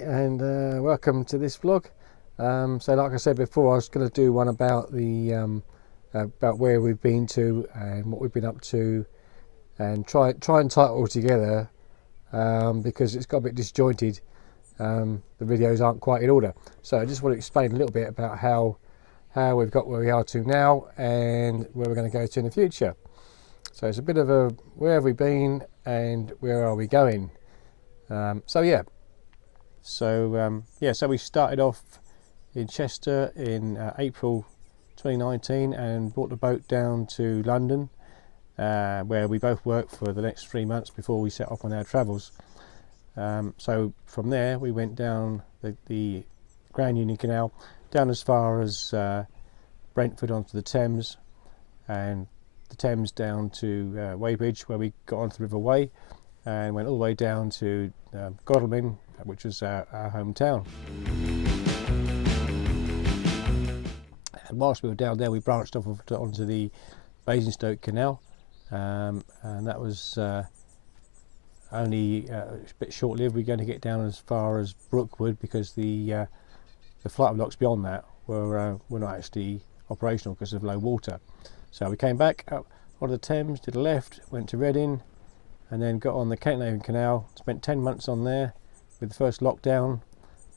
Hi, and welcome to this vlog. So like I said before, I was going to do one about the about where we've been to and what we've been up to, and try and tie it all together, because it's got a bit disjointed. The videos aren't quite in order, so I just want to explain a little bit about how we've got where we are to now and where we're going to go to in the future. So it's a bit of a where have we been and where are we going. So we started off in Chester in April 2019 and brought the boat down to London, where we both worked for the next 3 months before we set off on our travels. So from there we went down the Grand Union Canal, down as far as Brentford onto the Thames, and the Thames down to Weybridge, where we got onto the River Wey, and went all the way down to Godalming, which was our hometown. And whilst we were down there, we branched off onto the Basingstoke Canal, and that was only a bit short-lived. We're going to get down as far as Brookwood, because the flight locks beyond that were not actually operational because of low water. So we came back up onto the Thames, did a left, went to Reading, and then got on the Kent Canal, spent 10 months on there with the first lockdown,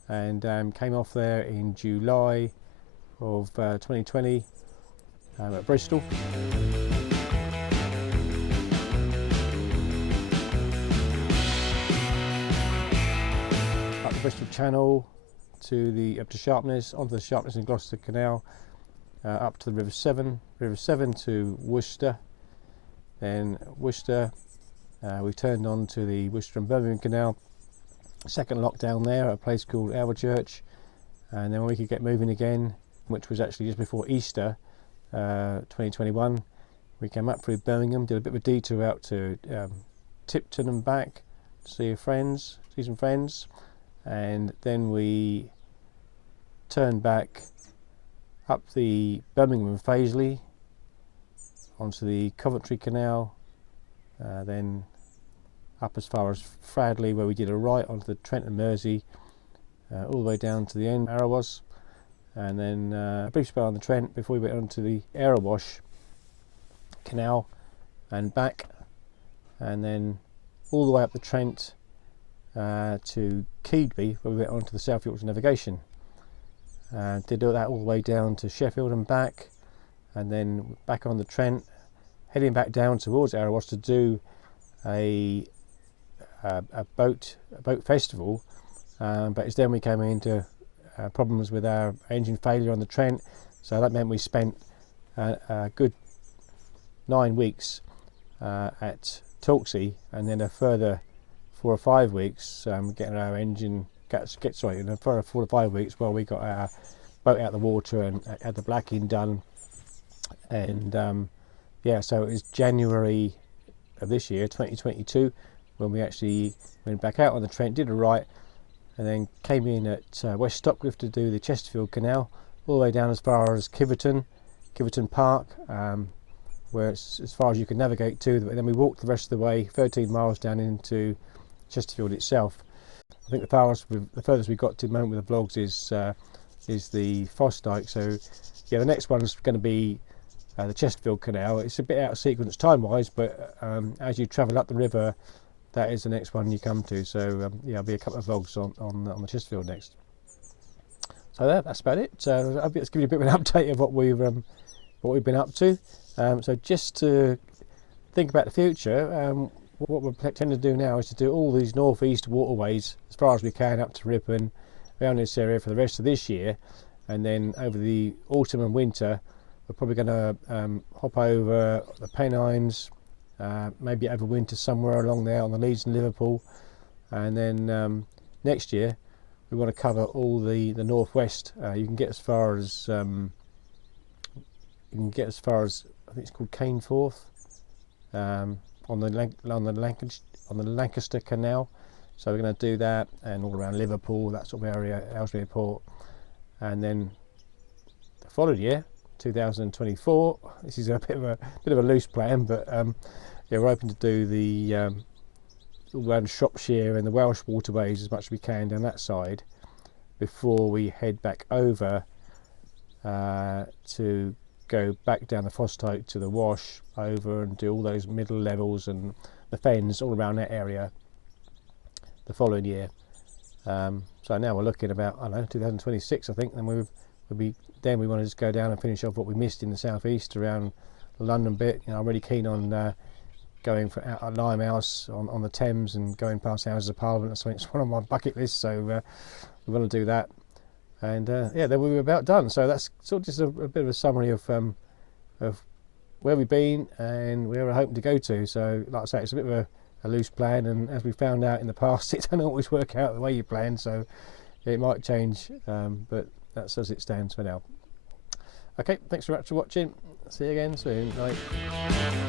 and came off there in July of 2020 at Bristol. Up the Bristol Channel up to Sharpness, onto the Sharpness and Gloucester Canal, up to the River Severn to Worcester. Then Worcester, we turned on to the Worcester and Birmingham Canal, second lockdown there at a place called Church, and then when we could get moving again, which was actually just before Easter 2021, we came up through Birmingham, did a bit of a detour out to Tipton and back to see some friends, and then we turned back up the Birmingham and Fazeley onto the Coventry Canal, then up as far as Fradley, where we did a right onto the Trent and Mersey, all the way down to the end, Narrowboat, and then a brief spell on the Trent before we went onto the Erewash Canal and back, and then all the way up the Trent to Keadby, where we went onto the South Yorkshire Navigation. Did that all the way down to Sheffield and back, and then back on the Trent, heading back down towards Erewash to do a boat festival, but it's then we came into problems with our engine failure on the Trent, so that meant we spent a good 9 weeks at Torksey, and then a further 4 or 5 weeks getting our engine and a further 4 or 5 weeks while we got our boat out of the water and had the blacking done. And so it was January of this year, 2022, when we actually went back out on the Trent, did a right, and then came in at West Stopcliffe to do the Chesterfield Canal, all the way down as far as Kiverton Park, where it's as far as you can navigate to. Then we walked the rest of the way, 13 miles down into Chesterfield itself. I think the furthest we got to the moment with the vlogs is the Fosdyke. So yeah, the next one's going to be the Chesterfield Canal. It's a bit out of sequence time-wise, but as you travel up the river, that is the next one you come to. So there'll be a couple of vlogs on the Chesterfield next. So that's about it. So I'll just give you a bit of an update of what we've been up to. So just to think about the future, what we're intending to do now is to do all these northeast waterways as far as we can up to Ripon, around this area for the rest of this year, and then over the autumn and winter we're probably going to hop over the Pennines, maybe over winter somewhere along there on the Leeds and Liverpool, and then next year we want to cover all the northwest. You can get as far as I think it's called Caneforth, on the Lancaster Canal. So we're going to do that, and all around Liverpool, that sort of area, Ellesmere Port, and then the following year, 2024. This is a bit of a loose plan, but we're hoping to do the all around Shropshire and the Welsh waterways as much as we can down that side before we head back over to go back down the Fosdyke to the Wash over and do all those middle levels and the fens all around that area the following year. So now we're looking about, I don't know, 2026 I think, and we want to just go down and finish off what we missed in the southeast around the London bit. You know, I'm really keen on going for out at Limehouse on the Thames and going past Houses of Parliament. That's something, it's one on my bucket list, so we want to do that. And yeah, then we were about done. So that's sort of just a bit of a summary of where we've been and where we're hoping to go to. So like I say, it's a bit of a loose plan, and as we found out in the past, it doesn't always work out the way you plan, so it might change, but that's as it stands for now. Okay, thanks very much for watching. See you again soon. Bye.